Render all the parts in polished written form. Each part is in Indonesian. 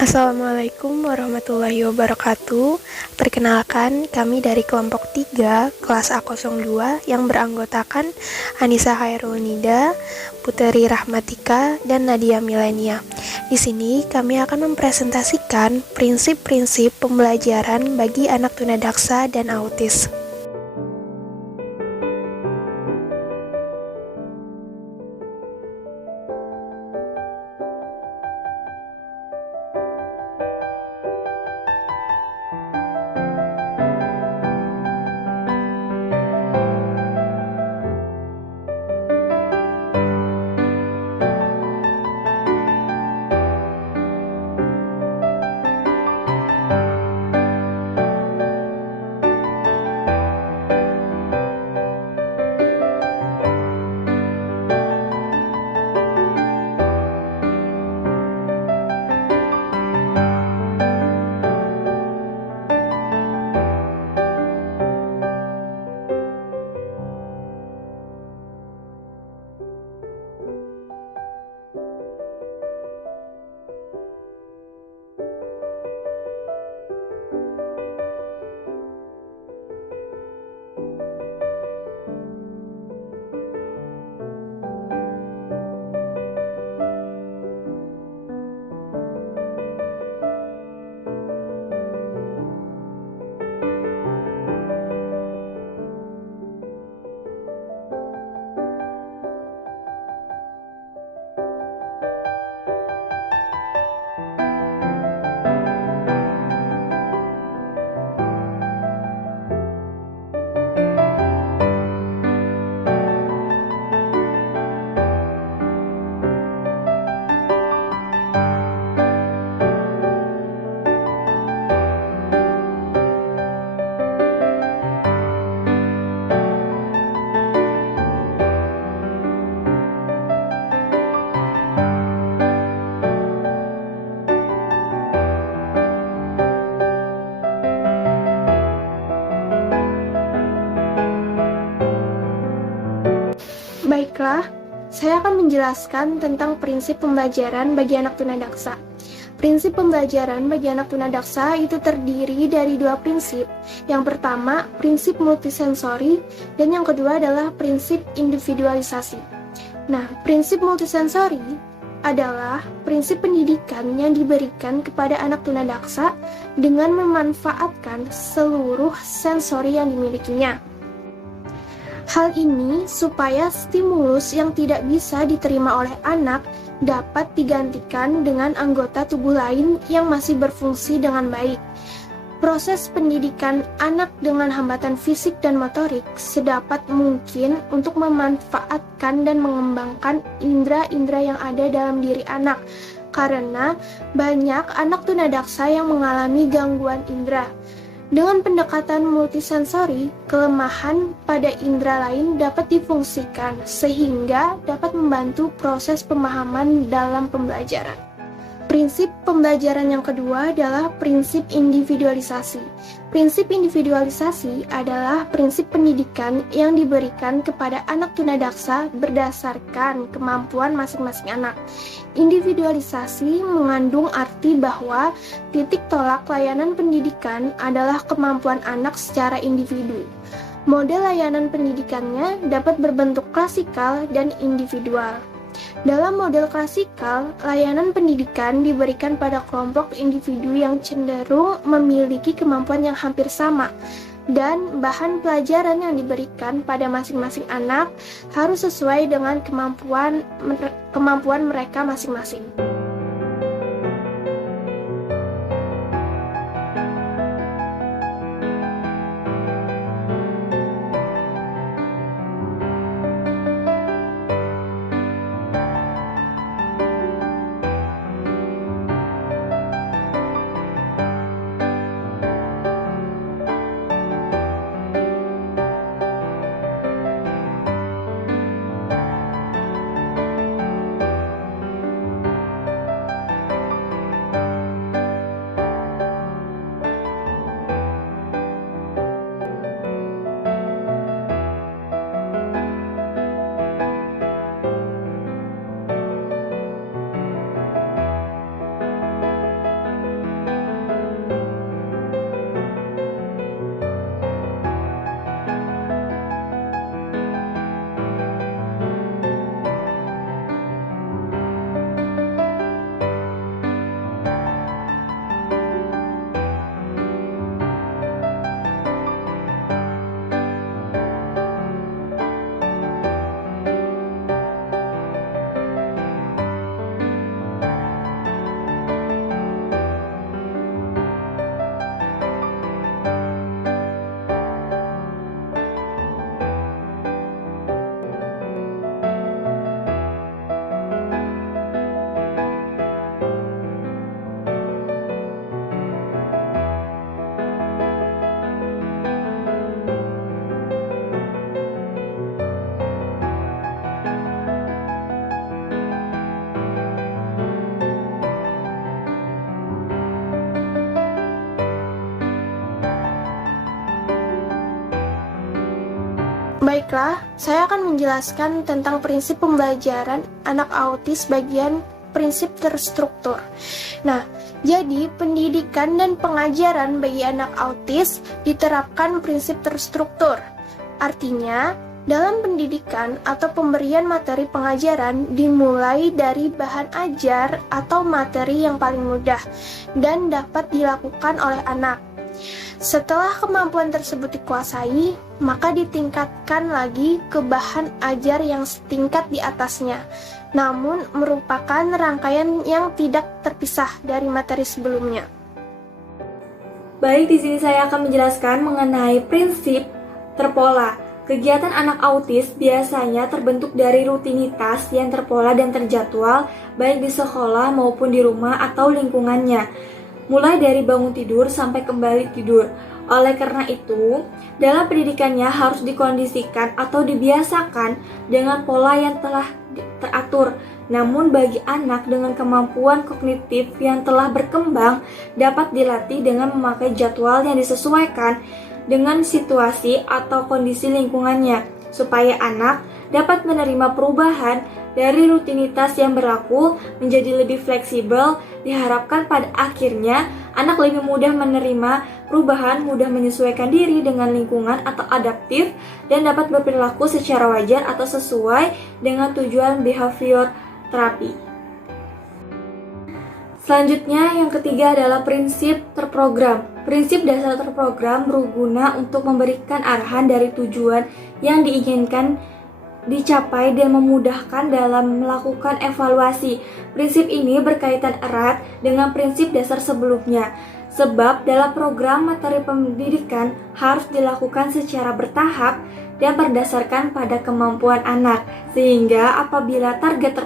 Assalamualaikum warahmatullahi wabarakatuh. Perkenalkan, kami dari kelompok 3, kelas A02 yang beranggotakan Anissa Hairunida, Putri Rahmatika, dan Nadia Milenia. Di sini kami akan mempresentasikan prinsip-prinsip pembelajaran bagi anak tunadaksa dan autis. Baiklah, saya akan menjelaskan tentang prinsip pembelajaran bagi anak tunadaksa. Prinsip pembelajaran bagi anak tunadaksa itu terdiri dari dua prinsip. Yang pertama, prinsip multisensori, dan yang kedua adalah prinsip individualisasi. Nah, prinsip multisensori adalah prinsip pendidikan yang diberikan kepada anak tunadaksa dengan memanfaatkan seluruh sensori yang dimilikinya. Hal ini supaya stimulus yang tidak bisa diterima oleh anak dapat digantikan dengan anggota tubuh lain yang masih berfungsi dengan baik. Proses pendidikan anak dengan hambatan fisik dan motorik sedapat mungkin untuk memanfaatkan dan mengembangkan indera-indera yang ada dalam diri anak, karena banyak anak tunadaksa yang mengalami gangguan indera. Dengan pendekatan multisensori, kelemahan pada indera lain dapat difungsikan sehingga dapat membantu proses pemahaman dalam pembelajaran. Prinsip pembelajaran yang kedua adalah prinsip individualisasi. Prinsip individualisasi adalah prinsip pendidikan yang diberikan kepada anak tunadaksa berdasarkan kemampuan masing-masing anak. Individualisasi mengandung arti bahwa titik tolak layanan pendidikan adalah kemampuan anak secara individu. Model layanan pendidikannya dapat berbentuk klasikal dan individual. Dalam model klasikal, layanan pendidikan diberikan pada kelompok individu yang cenderung memiliki kemampuan yang hampir sama, dan bahan pelajaran yang diberikan pada masing-masing anak harus sesuai dengan kemampuan mereka masing-masing. Baiklah, saya akan menjelaskan tentang prinsip pembelajaran anak autis bagian prinsip terstruktur. Nah, jadi pendidikan dan pengajaran bagi anak autis diterapkan prinsip terstruktur. Artinya, dalam pendidikan atau pemberian materi pengajaran dimulai dari bahan ajar atau materi yang paling mudah dan dapat dilakukan oleh anak. Setelah kemampuan tersebut dikuasai, maka ditingkatkan lagi ke bahan ajar yang setingkat di atasnya, namun merupakan rangkaian yang tidak terpisah dari materi sebelumnya. Baik, di sini saya akan menjelaskan mengenai prinsip terpola. Kegiatan anak autis biasanya terbentuk dari rutinitas yang terpola dan terjadwal, baik di sekolah maupun di rumah atau lingkungannya, mulai dari bangun tidur sampai kembali tidur. Oleh karena itu, dalam pendidikannya harus dikondisikan atau dibiasakan dengan pola yang telah teratur. Namun bagi anak dengan kemampuan kognitif yang telah berkembang dapat dilatih dengan memakai jadwal yang disesuaikan dengan situasi atau kondisi lingkungannya, supaya anak dapat menerima perubahan dari rutinitas yang berlaku menjadi lebih fleksibel. Diharapkan pada akhirnya anak lebih mudah menerima perubahan, mudah menyesuaikan diri dengan lingkungan atau adaptif, dan dapat berperilaku secara wajar atau sesuai dengan tujuan behavior terapi. Selanjutnya, yang ketiga adalah prinsip terprogram. Prinsip dasar terprogram berguna untuk memberikan arahan dari tujuan yang diinginkan dicapai dan memudahkan dalam melakukan evaluasi. Prinsip ini berkaitan erat dengan prinsip dasar sebelumnya, sebab dalam program materi pendidikan harus dilakukan secara bertahap dan berdasarkan pada kemampuan anak, sehingga apabila target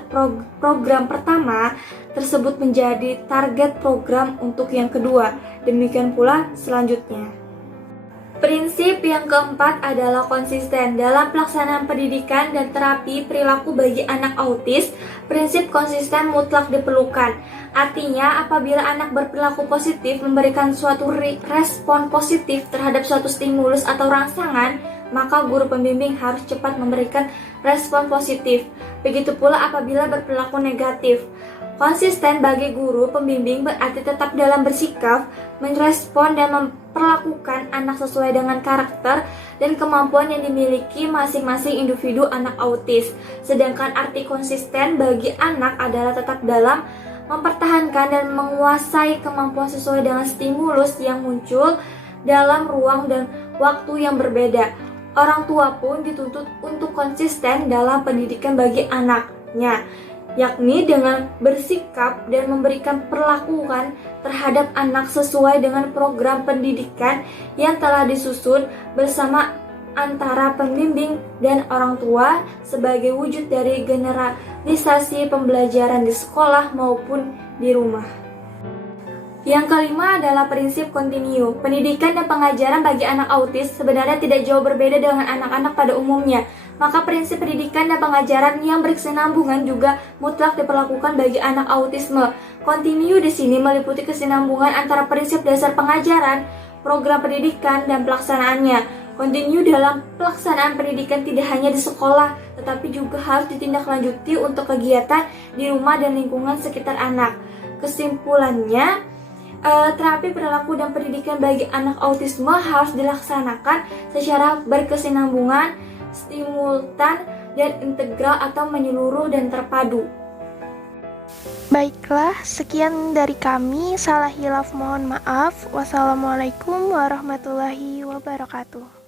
program pertama tersebut menjadi target program untuk yang kedua, demikian pula selanjutnya. Prinsip yang keempat adalah konsisten. Dalam pelaksanaan pendidikan dan terapi perilaku bagi anak autis, prinsip konsisten mutlak diperlukan. Artinya, apabila anak berperilaku positif, memberikan suatu respon positif terhadap suatu stimulus atau rangsangan, maka guru pembimbing harus cepat memberikan respon positif. Begitu pula apabila berperilaku negatif. Konsisten bagi guru pembimbing berarti tetap dalam bersikap, merespon dan memperlakukan anak sesuai dengan karakter dan kemampuan yang dimiliki masing-masing individu anak autis. Sedangkan arti konsisten bagi anak adalah tetap dalam mempertahankan dan menguasai kemampuan sesuai dengan stimulus yang muncul dalam ruang dan waktu yang berbeda. Orang tua pun dituntut untuk konsisten dalam pendidikan bagi anaknya, yakni dengan bersikap dan memberikan perlakuan terhadap anak sesuai dengan program pendidikan yang telah disusun bersama antara pembimbing dan orang tua sebagai wujud dari generalisasi pembelajaran di sekolah maupun di rumah. Yang kelima adalah prinsip kontinu. Pendidikan dan pengajaran bagi anak autis sebenarnya tidak jauh berbeda dengan anak-anak pada umumnya. Maka prinsip pendidikan dan pengajaran yang berkesinambungan juga mutlak diperlakukan bagi anak autisme. Kontinu di sini meliputi kesinambungan antara prinsip dasar pengajaran, program pendidikan, dan pelaksanaannya. Kontinu dalam pelaksanaan pendidikan tidak hanya di sekolah, tetapi juga harus ditindaklanjuti untuk kegiatan di rumah dan lingkungan sekitar anak. Kesimpulannya, terapi perilaku dan pendidikan bagi anak autisme harus dilaksanakan secara berkesinambungan, simultan, dan integral atau menyeluruh dan terpadu. Baiklah, sekian dari kami. Salah hilaf mohon maaf. Wassalamualaikum warahmatullahi wabarakatuh.